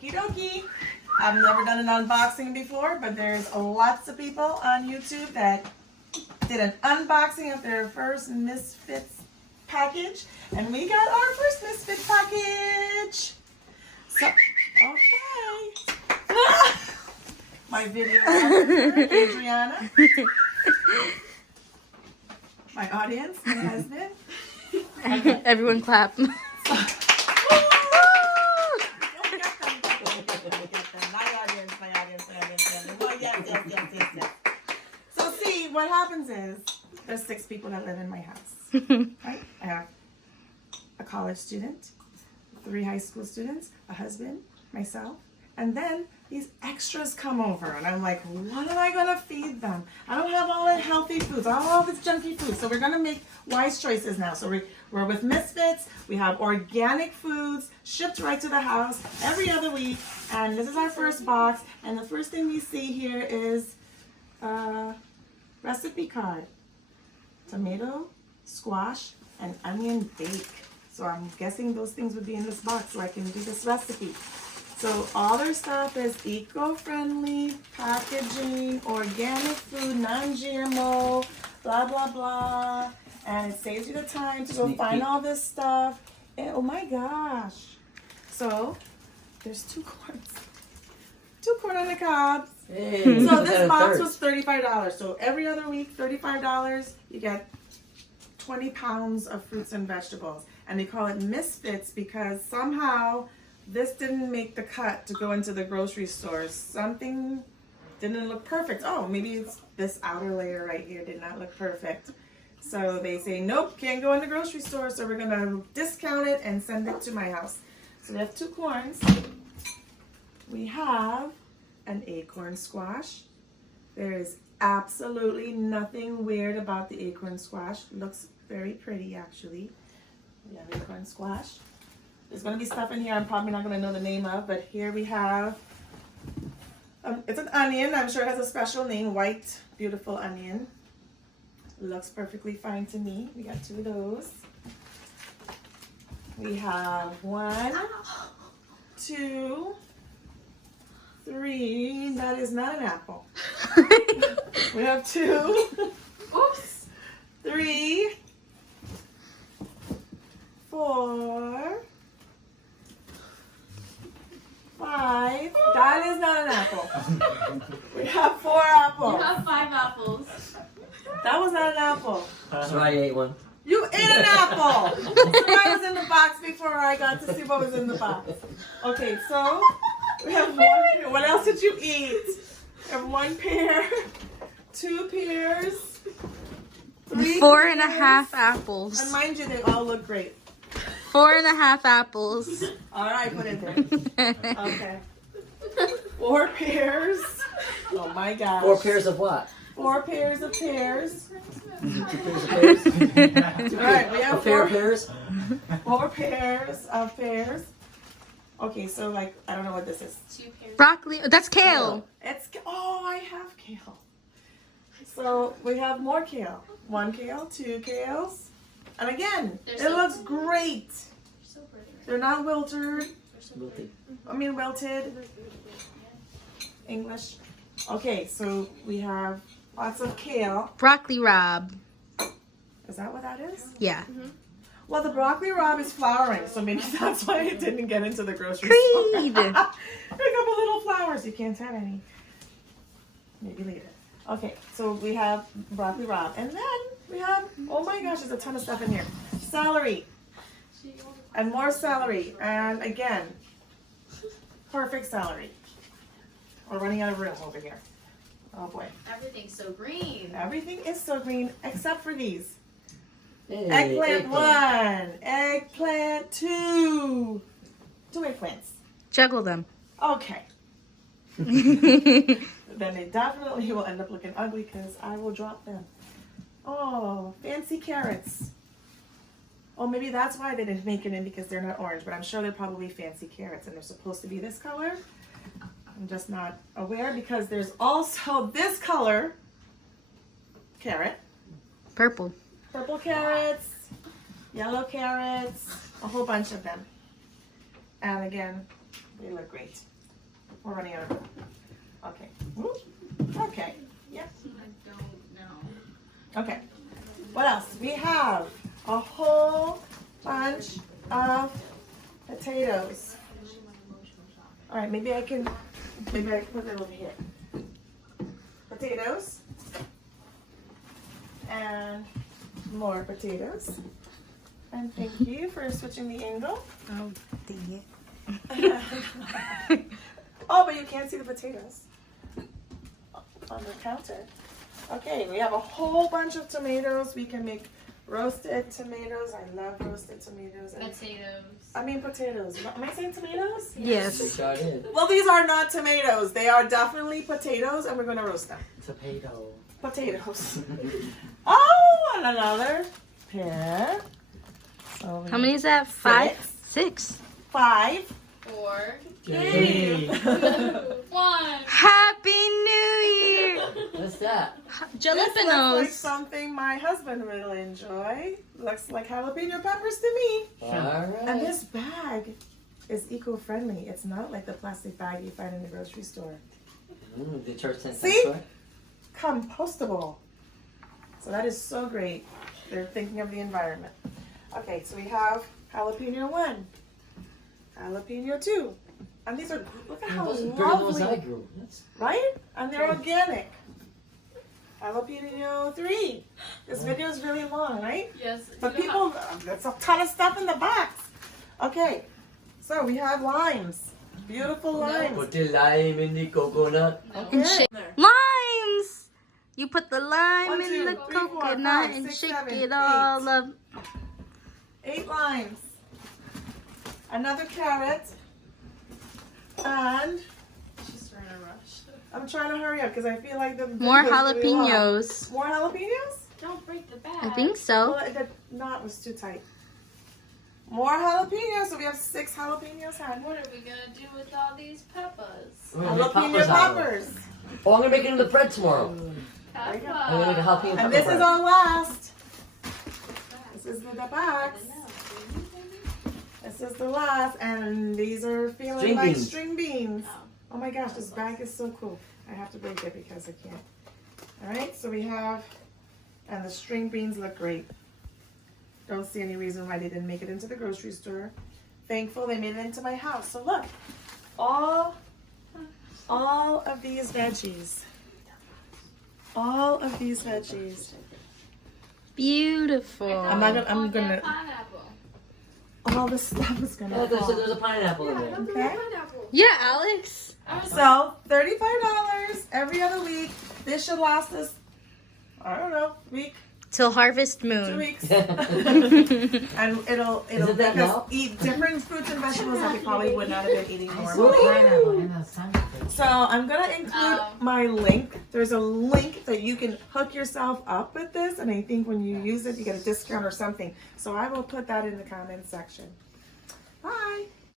Okie dokie. I've never done an unboxing before, but there's lots of people on YouTube that did an unboxing of their first Misfits package, and we got our first Misfits package. So, okay. My videographer, Adriana. My audience, my husband. Everyone clap. So see, what happens is there's 6 people that live in my house. Right? I have a college student, 3 high school students, a husband, myself, and then these extras come over, and I'm like, what am I gonna feed them? I don't have all that healthy foods. I don't have all this junky food. So we're gonna make wise choices now. So we're with Misfits. We have organic foods shipped right to the house every other week, and this is our first box. And the first thing we see here is a recipe card: tomato, squash, and onion bake. So I'm guessing those things would be in this box so I can do this recipe. So all their stuff is eco-friendly packaging, organic food, non-GMO, blah, blah, blah. And it saves you the time to go find all this stuff. And, oh my gosh. So there's 2 corns. 2 corn on the cob. Hey, So this box was $35. So every other week, $35, you get 20 pounds of fruits and vegetables. And they call it Misfits because somehow this didn't make the cut to go into the grocery store. Something didn't look perfect. Oh, maybe it's this outer layer right here did not look perfect. So they say, nope, can't go in the grocery store, so we're gonna discount it and send it to my house. So we have 2 corns. We have an acorn squash. There is absolutely nothing weird about the acorn squash. Looks very pretty, actually. We have acorn squash. There's going to be stuff in here I'm probably not going to know the name of, but here we have, it's an onion. I'm sure it has a special name, white, beautiful onion. Looks perfectly fine to me. We got 2 of those. We have 1, 2, 3. That is not an apple. We have 2. Oops. 3, 4, 5. That is not an apple. We have 4 apples. You have 5 apples. That was not an apple. So I ate one. You ate an apple. That was in the box before I got to see what was in the box. Okay, so we have 1 pear. What else did you eat? We have 1 pear, 2 pears, 3 4.5 pears. apples. And mind you, they all look great. 4.5 apples. All right, put it there. Okay. 4 pears. Oh my gosh. 4 pairs of what? 4 pairs of pears. 2 pairs of pears? All right, we have A pair 4, of pears? 4 pairs of pears. Okay, so like, I don't know what this is. 2 pairs. Broccoli. That's kale. It's, oh, I have kale. So we have more kale. 1 kale, 2 kales. And again, They're it so looks great. You're so pretty. They're not wilted. You're so Wilted. Wilted. English. Okay, so we have lots of kale. Broccoli rabe. Is that what that is? Yeah. Well, the broccoli rabe is flowering, so maybe that's why it didn't get into the grocery store. Creed. Pick up a little flowers. You can't have any. Maybe later. Okay, so we have broccoli rabe. And then we have, oh my gosh, there's a ton of stuff in here. Celery. And more celery. And again, perfect celery. We're running out of room over here. Oh boy. Everything's so green. Everything is so green except for these. Hey, Eggplant 1. Eggplant 2. 2 eggplants. Juggle them. Okay. Then they definitely will end up looking ugly because I will drop them. Oh, fancy carrots. Oh, maybe that's why they didn't make it in because they're not orange, but I'm sure they're probably fancy carrots and they're supposed to be this color. I'm just not aware because there's also this color carrot. Purple. Purple carrots, yellow carrots, a whole bunch of them. And again, They look great. We're running out of room. Okay. Whoop. Okay. Yep. I don't know. Okay. What else? We have a whole bunch of potatoes. All right, maybe I can put it over here. Potatoes. And more potatoes. And thank you for switching the angle. Oh, dang Oh, but you can't see the potatoes on the counter. Okay, we have a whole bunch of tomatoes. We can make roasted tomatoes. I love roasted tomatoes. And, potatoes. Am I saying tomatoes? Yes. Sure did. Well, these are not tomatoes. They are definitely potatoes, and we're going to roast them. Potato. Potatoes. Oh, and another pair. So How many is that? 5? 6. 5. 4, Yay. 1. Happy New Year! What's that? This looks like Jalapenos. something my husband will enjoy. Looks like jalapeno peppers to me. Alright. And this bag is eco-friendly. It's not like the plastic bag you find in the grocery store. The church sent See? that. Compostable. So that is so great. They're thinking of the environment. Okay, so we have jalapeno 1, jalapeno 2. And these are, look at how Those are bigger than those I lovely, grew. That's right? And they're organic. Jalapeno 3. This video is really long, right? Yes. But people, there's a ton of stuff in the box. Okay, so we have limes. Beautiful limes. Put the lime in the coconut. And Okay. shake. Limes! You put the lime 1, in 2, the 3, 4, coconut 5, and 6, shake 7, it all 8. up. 8 limes. Another carrot. And She's in a rush. I'm trying to hurry up because I feel like the More video's really long. jalapenos. More jalapenos? Don't break the bag. I think so. Well, the knot was too tight. More jalapenos. So we have 6 jalapenos. And What are we gonna do with all these peppers? We're gonna make jalapeno peppers out of it. peppers. Oh, I'm gonna make it into bread tomorrow. There you go. I'm gonna make a jalapeno pepper And this bread. is our last. This is the box. This is the last. And these are feeling String like beans. string beans. Oh. Oh my gosh, this bag is so cool. I have to break it because I can't. All right, so we have, and the string beans look great. Don't see any reason why they didn't make it into the grocery store. Thankful they made it into my house. So look, all of these veggies. All of these veggies. Beautiful. I'm gonna, Pineapple. all this stuff is gonna Oh, there's fall. a pineapple in there. Okay. Pineapple. Yeah, Alex. So $35 every other week. This should last us, I don't know, week, Till Harvest 2 Moon. weeks. And it'll Is it that make us now? eat different fruits and vegetables that we probably would not have been eating Woo! normally. So I'm gonna include Oh. my link. There's a link that you can hook yourself up with this, and I think when you use it, you get a discount or something. So I will put that in the comment section. Bye.